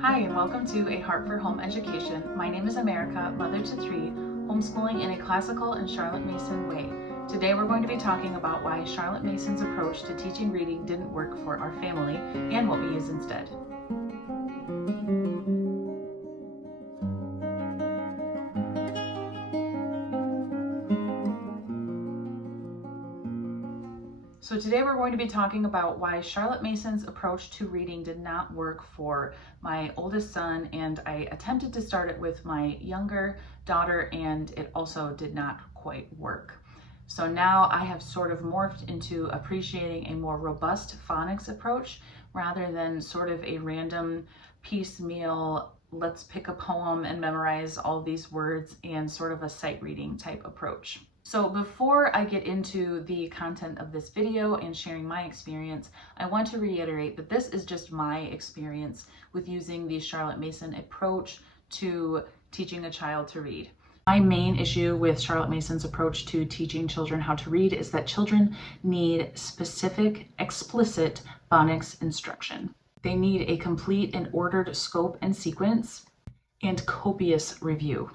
Hi, and welcome to A Heart for Home Education. My name is America, mother to three, homeschooling in a classical and Charotte Mason way. Today we're going to be talking about why Charotte Mason's approach to teaching reading didn't work for our family and what we use instead. So today we're going to be talking about why Charotte Mason's approach to reading did not work for my oldest son, and I attempted to start it with my younger daughter and it also did not quite work. So now I have sort of morphed into appreciating a more robust phonics approach rather than sort of a random piecemeal, let's pick a poem and memorize all these words and sort of a sight reading type approach. So before I get into the content of this video and sharing my experience, I want to reiterate that this is just my experience with using the Charotte Mason approach to teaching a child to read. My main issue with Charotte Mason's approach to teaching children how to read is that children need specific, explicit phonics instruction. They need a complete and ordered scope and sequence and copious review.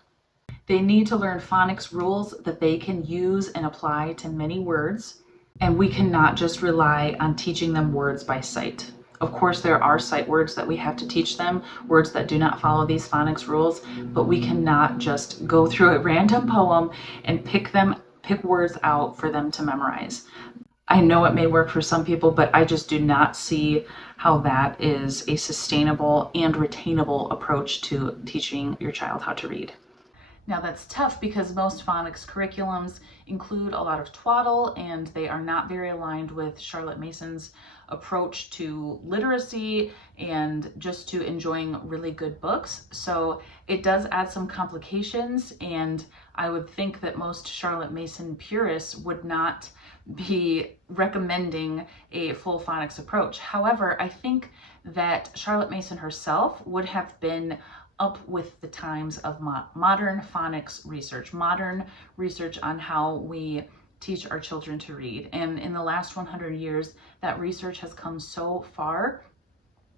They need to learn phonics rules that they can use and apply to many words, and we cannot just rely on teaching them words by sight. Of course, there are sight words that we have to teach them, words that do not follow these phonics rules, but we cannot just go through a random poem and pick words out for them to memorize. I know it may work for some people, but I just do not see how that is a sustainable and retainable approach to teaching your child how to read. Now that's tough because most phonics curriculums include a lot of twaddle and they are not very aligned with Charotte Mason's approach to literacy and just to enjoying really good books. So it does add some complications, and I would think that most Charotte Mason purists would not be recommending a full phonics approach. However, I think that Charotte Mason herself would have been up with the times of modern phonics research, modern research on how we teach our children to read. And in the last 100 years, that research has come so far.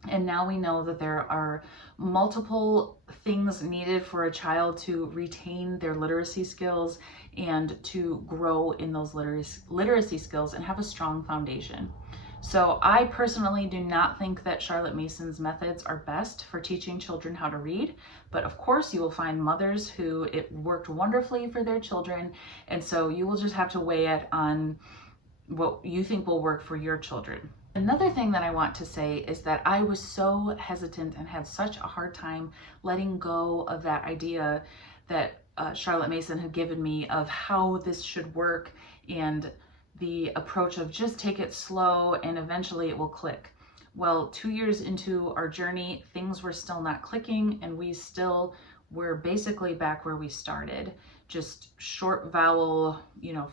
And now we know that there are multiple things needed for a child to retain their literacy skills and to grow in those literacy skills and have a strong foundation. So I personally do not think that Charotte Mason's methods are best for teaching children how to read, but of course you will find mothers who it worked wonderfully for their children, and so you will just have to weigh it on what you think will work for your children. Another thing that I want to say is that I was so hesitant and had such a hard time letting go of that idea that Charotte Mason had given me of how this should work, and the approach of just take it slow and eventually it will click. Well, 2 years into our journey, things were still not clicking, and we still were basically back where we started, just short vowel,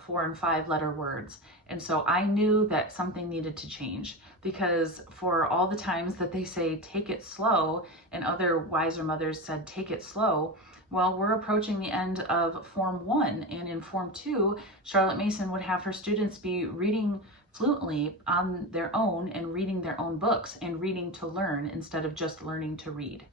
4 and 5 letter words. And so I knew that something needed to change, because for all the times that they say take it slow and other wiser mothers said take it slow, well, we're approaching the end of Form 1, and in Form 2, Charotte Mason would have her students be reading fluently on their own and reading their own books and reading to learn instead of just learning to read.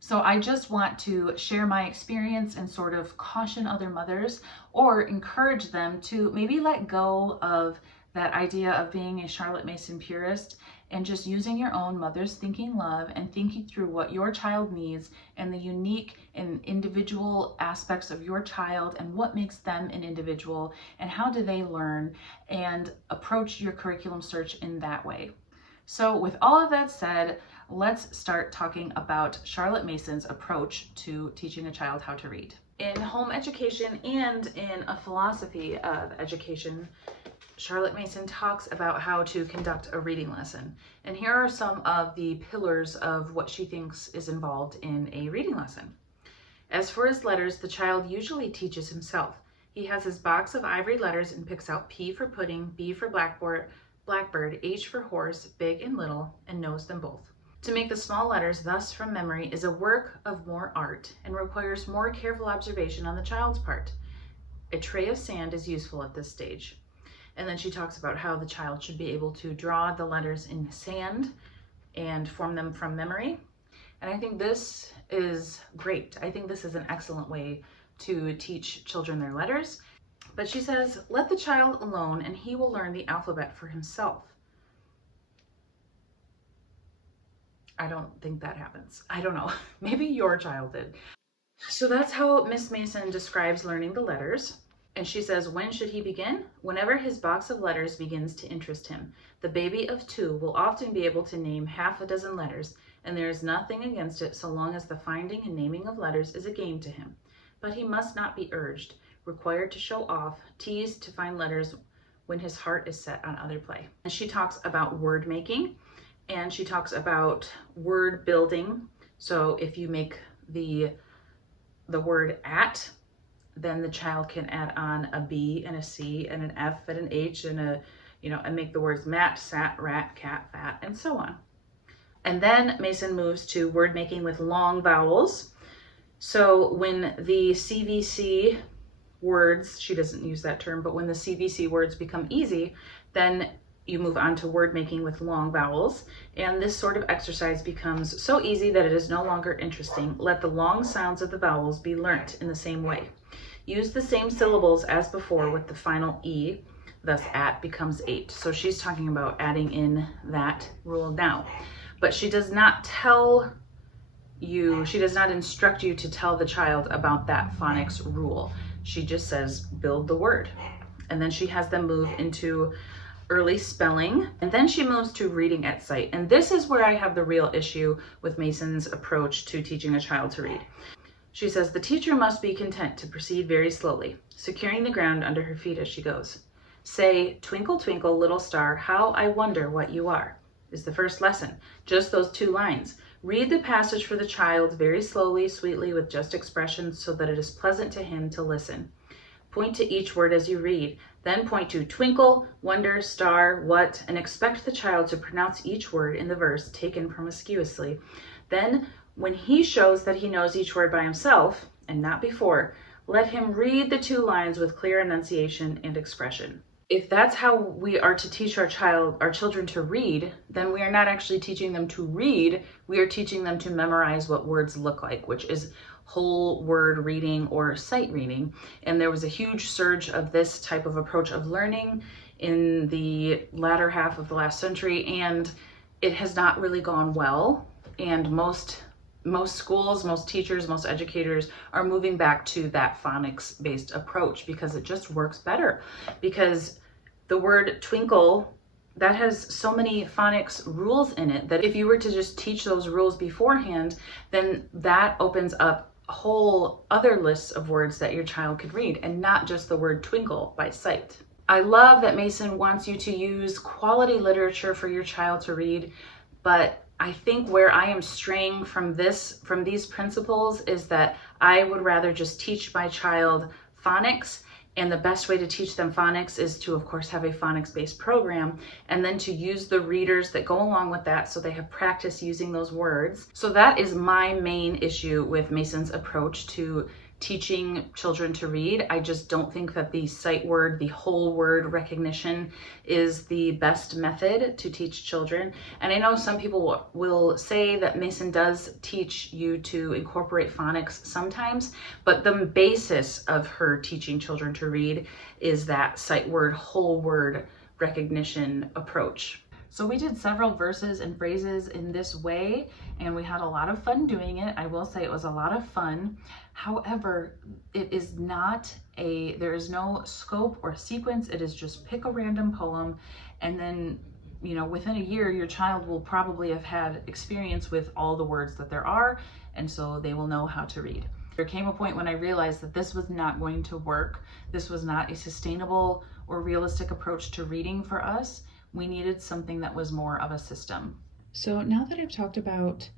So I just want to share my experience and sort of caution other mothers or encourage them to maybe let go of that idea of being a Charotte Mason purist and just using your own mother's thinking love and thinking through what your child needs and the unique and individual aspects of your child and what makes them an individual and how do they learn, and approach your curriculum search in that way. So with all of that said, let's start talking about Charotte Mason's approach to teaching a child how to read. In home education and in a philosophy of education, Charotte Mason talks about how to conduct a reading lesson. And here are some of the pillars of what she thinks is involved in a reading lesson. As for his letters, the child usually teaches himself. He has his box of ivory letters and picks out P for pudding, B for blackbird, H for horse, big and little, and knows them both. To make the small letters thus from memory is a work of more art and requires more careful observation on the child's part. A tray of sand is useful at this stage. And then she talks about how the child should be able to draw the letters in sand and form them from memory. And I think this is great. I think this is an excellent way to teach children their letters. But she says, let the child alone and he will learn the alphabet for himself. I don't think that happens. I don't know. Maybe your child did. So that's how Miss Mason describes learning the letters. And she says, when should he begin? Whenever his box of letters begins to interest him. The baby of 2 will often be able to name half a dozen letters, and there is nothing against it so long as the finding and naming of letters is a game to him. But he must not be urged, required to show off, teased to find letters when his heart is set on other play. And she talks about word making, and she talks about word building. So if you make the word at, then the child can add on a B and a C and an F and an H and a, and make the words mat, sat, rat, cat, fat, and so on. And then Mason moves to word making with long vowels. So when the CVC words, she doesn't use that term, but when the CVC words become easy, then you move on to word making with long vowels. And this sort of exercise becomes so easy that it is no longer interesting. Let the long sounds of the vowels be learnt in the same way. Use the same syllables as before with the final E, thus at becomes 8. So she's talking about adding in that rule now. But she does not instruct you to tell the child about that phonics rule. She just says, build the word. And then she has them move into early spelling, and then she moves to reading at sight. And this is where I have the real issue with Mason's approach to teaching a child to read. She says, the teacher must be content to proceed very slowly, securing the ground under her feet as she goes. Say, twinkle, twinkle, little star, how I wonder what you are, is the first lesson. Just those 2 lines. Read the passage for the child very slowly, sweetly, with just expressions so that it is pleasant to him to listen. Point to each word as you read. Then point to twinkle, wonder, star, what, and expect the child to pronounce each word in the verse taken promiscuously. Then, when he shows that he knows each word by himself, and not before, let him read the 2 lines with clear enunciation and expression. If that's how we are to teach our children to read, then we are not actually teaching them to read, we are teaching them to memorize what words look like, which is whole word reading or sight reading. And there was a huge surge of this type of approach of learning in the latter half of the last century, and it has not really gone well. And most schools, most teachers, most educators are moving back to that phonics-based approach because it just works better. Because the word twinkle, that has so many phonics rules in it that if you were to just teach those rules beforehand, then that opens up whole other lists of words that your child could read, and not just the word twinkle by sight. I love that Mason wants you to use quality literature for your child to read, but I think where I am straying from these principles is that I would rather just teach my child phonics, and the best way to teach them phonics is to, of course, have a phonics-based program, and then to use the readers that go along with that so they have practice using those words. So that is my main issue with Mason's approach to teaching children to read. I just don't think that the sight word, the whole word recognition is the best method to teach children. And I know some people will say that Mason does teach you to incorporate phonics sometimes, but the basis of her teaching children to read is that sight word, whole word recognition approach. So we did several verses and phrases in this way, and we had a lot of fun doing it. I will say it was a lot of fun. However, it is not there is no scope or sequence. It is just pick a random poem, and then, within a year, your child will probably have had experience with all the words that there are, and so they will know how to read. There came a point when I realized that this was not going to work. This was not a sustainable or realistic approach to reading for us. We needed something that was more of a system. So now that I've talked about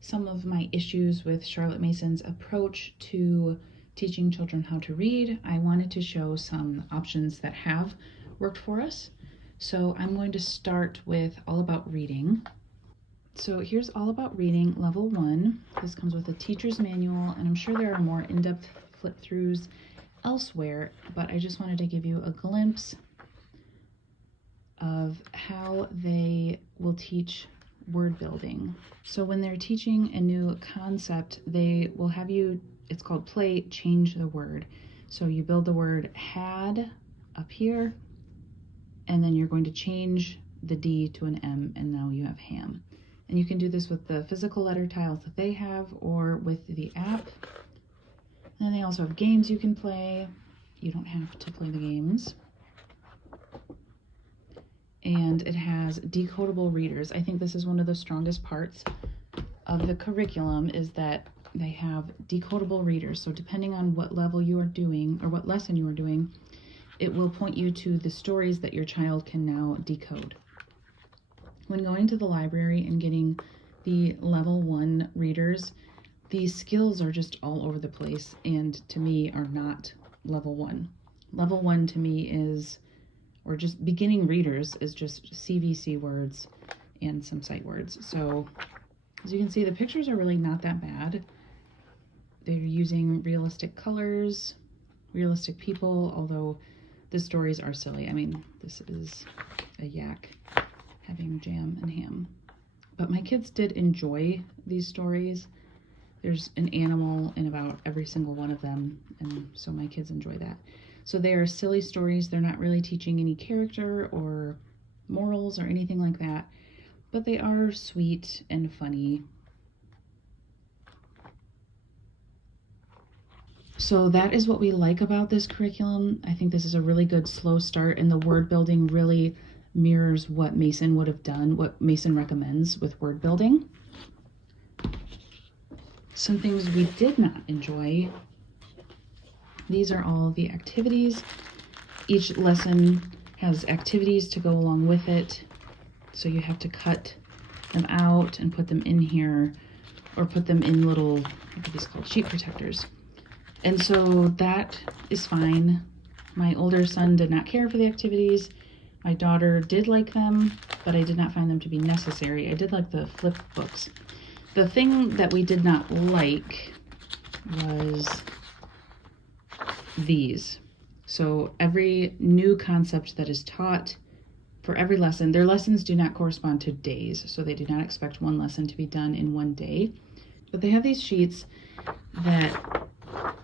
some of my issues with Charlotte Mason's approach to teaching children how to read, I wanted to show some options that have worked for us. So I'm going to start with All About Reading. So here's All About Reading, Level 1. This comes with a teacher's manual, and I'm sure there are more in-depth flip-throughs elsewhere, but I just wanted to give you a glimpse of how they will teach word building. So when they're teaching a new concept, they will have you, it's called play, change the word. So you build the word had up here, and then you're going to change the D to an M, and now you have ham. And you can do this with the physical letter tiles that they have or with the app. And then they also have games you can play. You don't have to play the games. And it has decodable readers. I think this is one of the strongest parts of the curriculum, is that they have decodable readers. So depending on what level you are doing or what lesson you are doing, it will point you to the stories that your child can now decode. When going to the library and getting the level 1 readers, these skills are just all over the place, and to me are not level 1. Level 1 to me is, or just beginning readers, is just CVC words and some sight words. So as you can see, the pictures are really not that bad. They're using realistic colors, realistic people, although the stories are silly. I mean, this is a yak having jam and ham. But my kids did enjoy these stories. There's an animal in about every single one of them, and so my kids enjoy that. So they are silly stories. They're not really teaching any character or morals or anything like that, but they are sweet and funny. So that is what we like about this curriculum. I think this is a really good slow start, and the word building really mirrors what Mason would have done, what Mason recommends with word building. Some things we did not enjoy. These are all the activities. Each lesson has activities to go along with it. So you have to cut them out and put them in here, or put them in little, what are these called, sheet protectors. And so that is fine. My older son did not care for the activities. My daughter did like them, but I did not find them to be necessary. I did like the flip books. The thing that we did not like was these. So every new concept that is taught for every lesson, their lessons do not correspond to days, so they do not expect one lesson to be done in one day. But they have these sheets that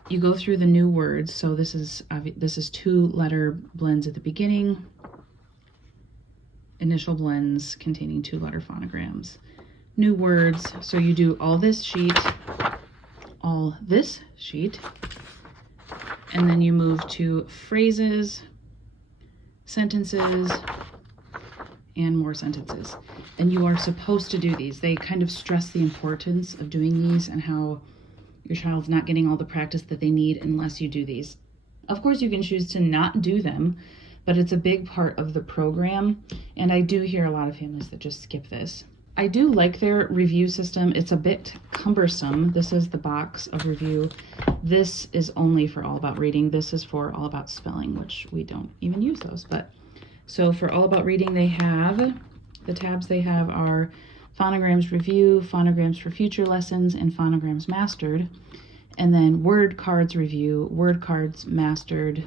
you go through the new words. So this is 2-letter blends at the beginning, initial blends containing 2-letter phonograms, new words. So you do all this sheet, and then you move to phrases, sentences, and more sentences. And you are supposed to do these. They kind of stress the importance of doing these and how your child's not getting all the practice that they need unless you do these. Of course, you can choose to not do them, but it's a big part of the program. And I do hear a lot of families that just skip this. I do like their review system. It's a bit cumbersome. This is the box of review. This is only for All About Reading. This is for All About Spelling, which we don't even use those. But so for All About Reading, they have, the tabs they have are Phonograms Review, Phonograms for Future Lessons, and Phonograms Mastered. And then Word Cards Review, Word Cards Mastered,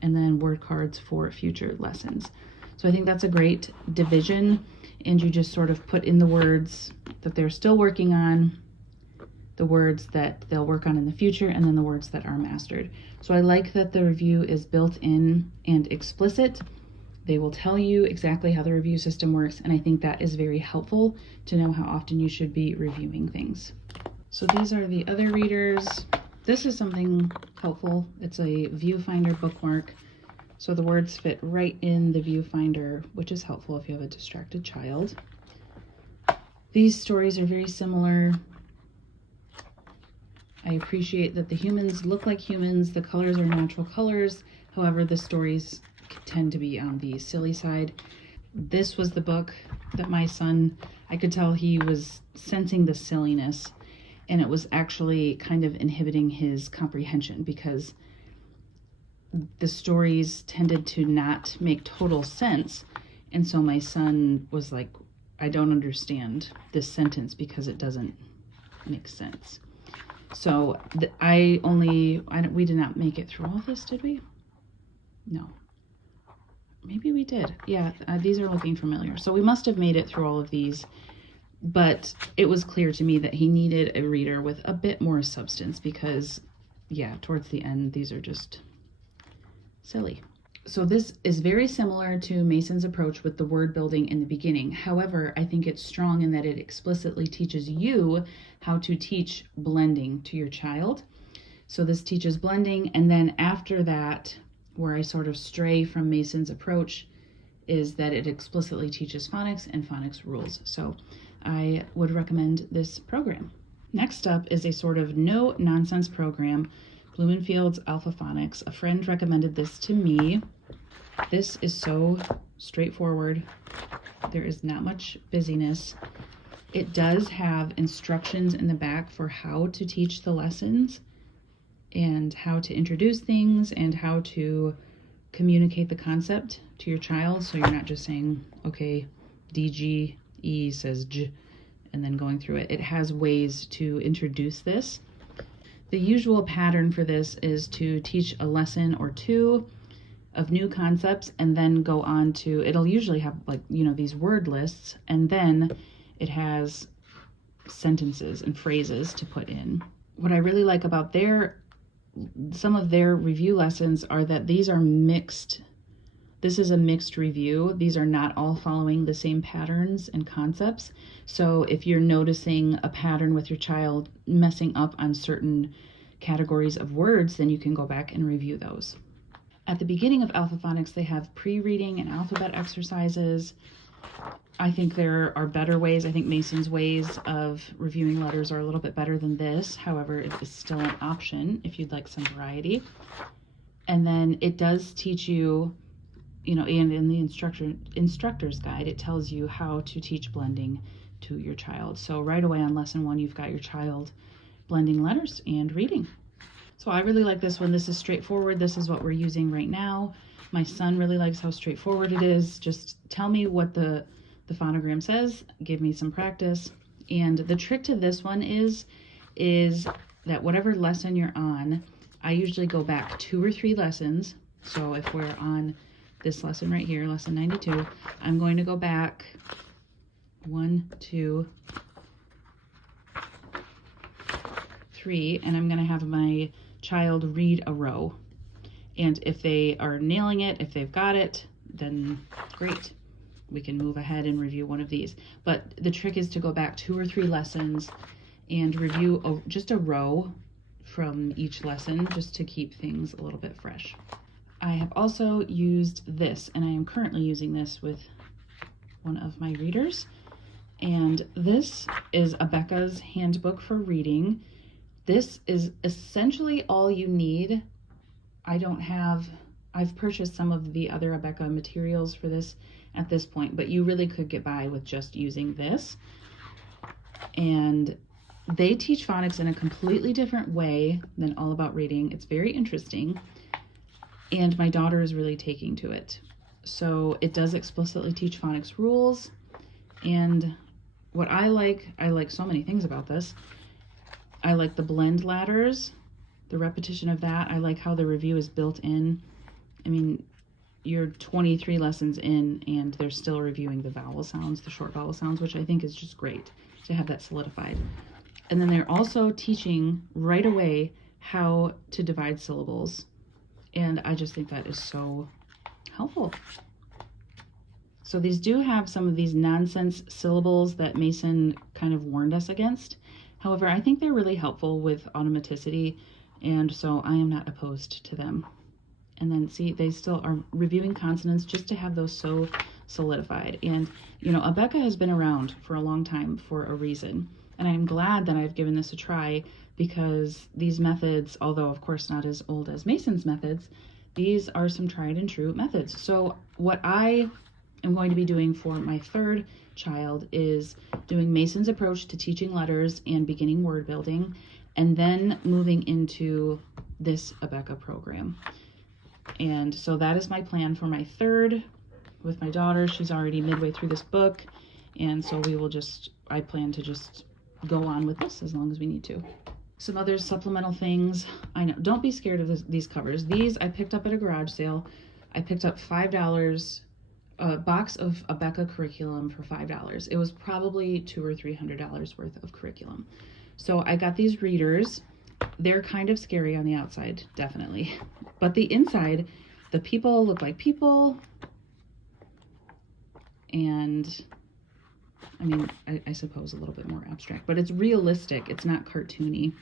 and then Word Cards for Future Lessons. So I think that's a great division. And you just sort of put in the words that they're still working on, the words that they'll work on in the future, and then the words that are mastered. So I like that the review is built in and explicit. They will tell you exactly how the review system works, and I think that is very helpful to know how often you should be reviewing things. So these are the other readers. This is something helpful. It's a viewfinder bookmark. So the words fit right in the viewfinder, which is helpful if you have a distracted child. These stories are very similar. I appreciate that the humans look like humans. The colors are natural colors. However, the stories tend to be on the silly side. This was the book that my son, I could tell he was sensing the silliness, and it was actually kind of inhibiting his comprehension because the stories tended to not make total sense. And so my son was like, I don't understand this sentence because it doesn't make sense. So we did not make it through all this, did we? No. Maybe we did. Yeah, these are looking familiar. So we must have made it through all of these. But it was clear to me that he needed a reader with a bit more substance because, yeah, towards the end, these are just silly. So this is very similar to Mason's approach with the word building in the beginning. However, I think it's strong in that it explicitly teaches you how to teach blending to your child. So this teaches blending, and then after that, where I sort of stray from Mason's approach, is that it explicitly teaches phonics and phonics rules. So I would recommend this program. Next up is a sort of no-nonsense program, Blumenfield's Alpha-Phonics. A friend recommended this to me. This is so straightforward. There is not much busyness. It does have instructions in the back for how to teach the lessons and how to introduce things and how to communicate the concept to your child, so you're not just saying, okay, DG, E says J, and then going through it. It has ways to introduce this. The usual pattern for this is to teach a lesson or two of new concepts and then go on to, it'll usually have like, you know, these word lists, and then it has sentences and phrases to put in. What I really like about some of their review lessons are that these are mixed. This is a mixed review. These are not all following the same patterns and concepts. So if you're noticing a pattern with your child messing up on certain categories of words, then you can go back and review those. At the beginning of Alpha-Phonics, they have pre-reading and alphabet exercises. I think there are better ways. I think Mason's ways of reviewing letters are a little bit better than this. However, it is still an option if you'd like some variety. And then it does teach you, you know, and in the instructor's guide, it tells you how to teach blending to your child. So right away on lesson 1, you've got your child blending letters and reading. So I really like this one. This is straightforward. This is what we're using right now. My son really likes how straightforward it is. Just tell me what the phonogram says, give me some practice. And the trick to this one is that whatever lesson you're on, I usually go back 2 or 3 lessons. So if we're on this lesson right here, lesson 92, I'm going to go back 1, 2, 3, and I'm going to have my child read a row. And if they are nailing it, if they've got it, then great. We can move ahead and review one of these. But the trick is to go back 2 or 3 lessons and review just a row from each lesson, just to keep things a little bit fresh. I have also used this, and I am currently using this with one of my readers. And this is Abeka's Handbook for Reading. This is essentially all you need. I've purchased some of the other Abeka materials for this at this point, but you really could get by with just using this. And they teach phonics in a completely different way than All About Reading. It's very interesting, and my daughter is really taking to it. So it does explicitly teach phonics rules, and what I like so many things about this. I like the blend ladders, the repetition of that. I like how the review is built in. I mean, you're 23 lessons in and they're still reviewing the vowel sounds, the short vowel sounds, which I think is just great to have that solidified. And then they're also teaching right away how to divide syllables. And I just think that is so helpful. So these do have some of these nonsense syllables that Mason kind of warned us against. However, I think they're really helpful with automaticity, and so I am not opposed to them. And then see, they still are reviewing consonants just to have those so solidified. And, you know, Abeka has been around for a long time for a reason. And I'm glad that I've given this a try, because these methods, although of course not as old as Mason's methods, these are some tried and true methods. So what I am going to be doing for my 3rd child is doing Mason's approach to teaching letters and beginning word building, and then moving into this Abeka program. And so that is my plan for my 3rd with my daughter. She's already midway through this book, and so I plan to just go on with this as long as we need to. Some other supplemental things. I know, don't be scared of these covers. These I picked up at a garage sale. I picked up $5 a box of Abeka curriculum for $5. It was probably $200 or $300 worth of curriculum. So I got these readers. They're kind of scary on the outside, definitely. But the inside, the people look like people. And I mean, I suppose a little bit more abstract, but it's realistic. It's not cartoony.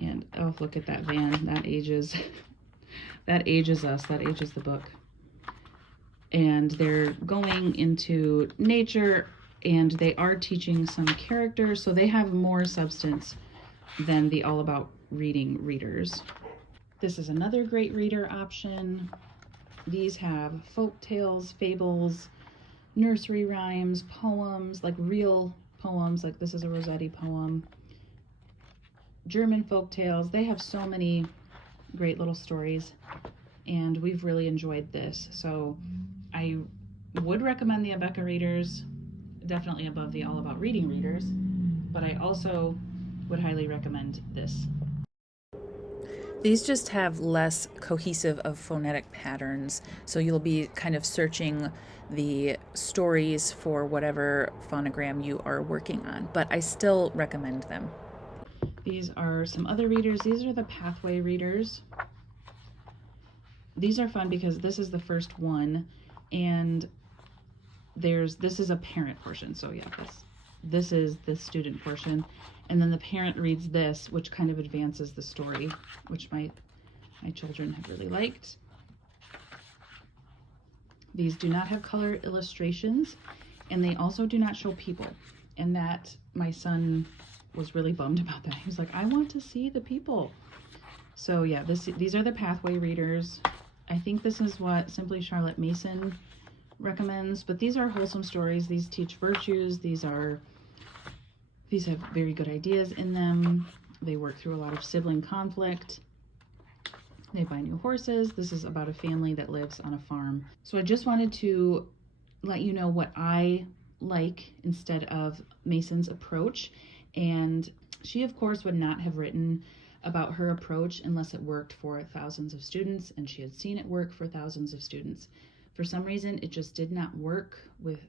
And oh, look at that van. That ages, that ages us. That ages the book. And they're going into nature, and they are teaching some characters, so they have more substance than the All About Reading readers. This is another great reader option. These have folk tales, fables, nursery rhymes, poems, like real poems, like this is a Rossetti poem, German folk tales. They have so many great little stories, and we've really enjoyed this. So I would recommend the Abeka readers, definitely above the All About Reading readers, but I also would highly recommend this. These just have less cohesive of phonetic patterns, so you'll be kind of searching the stories for whatever phonogram you are working on, but I still recommend them. These are some other readers. These are the Pathway readers. These are fun because this is the first one, and this is a parent portion, so yeah, this is the student portion, and then the parent reads this, which kind of advances the story, which my children have really liked. These do not have color illustrations, and they also do not show people, and that my son was really bummed about that. He was like, I want to see the people. So yeah, these are the Pathway readers. I think this is what Simply Charotte Mason recommends, but these are wholesome stories. These teach virtues. These have very good ideas in them. They work through a lot of sibling conflict. They buy new horses. This is about a family that lives on a farm. So I just wanted to let you know what I like instead of Mason's approach. And she, of course, would not have written about her approach unless it worked for thousands of students, and she had seen it work for thousands of students. For some reason, it just did not work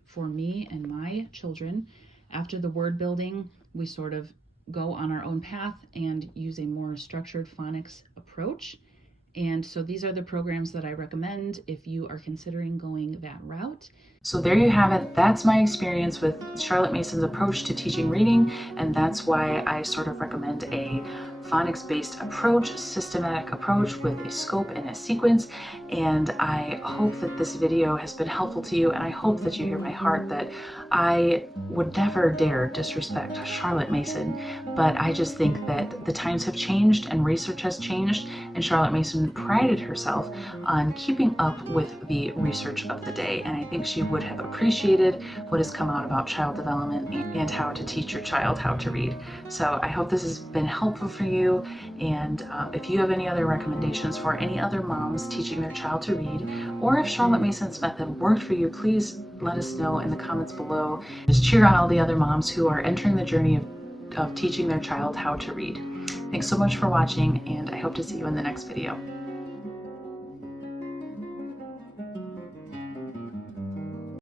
for me and my children. After the word building, we sort of go on our own path and use a more structured phonics approach. And so these are the programs that I recommend if you are considering going that route. So there you have it. That's my experience with Charotte Mason's approach to teaching reading, and that's why I sort of recommend a phonics-based approach, systematic approach with a scope and a sequence. And I hope that this video has been helpful to you, and I hope that you hear my heart that I would never dare disrespect Charotte Mason, but I just think that the times have changed and research has changed, and Charotte Mason prided herself on keeping up with the research of the day, and I think she would have appreciated what has come out about child development and how to teach your child how to read. So I hope this has been helpful for you, and if you have any other recommendations for any other moms teaching their child to read, or if Charotte Mason's method worked for you, please let us know in the comments below. Just cheer on all the other moms who are entering the journey of teaching their child how to read. Thanks so much for watching, and I hope to see you in the next video.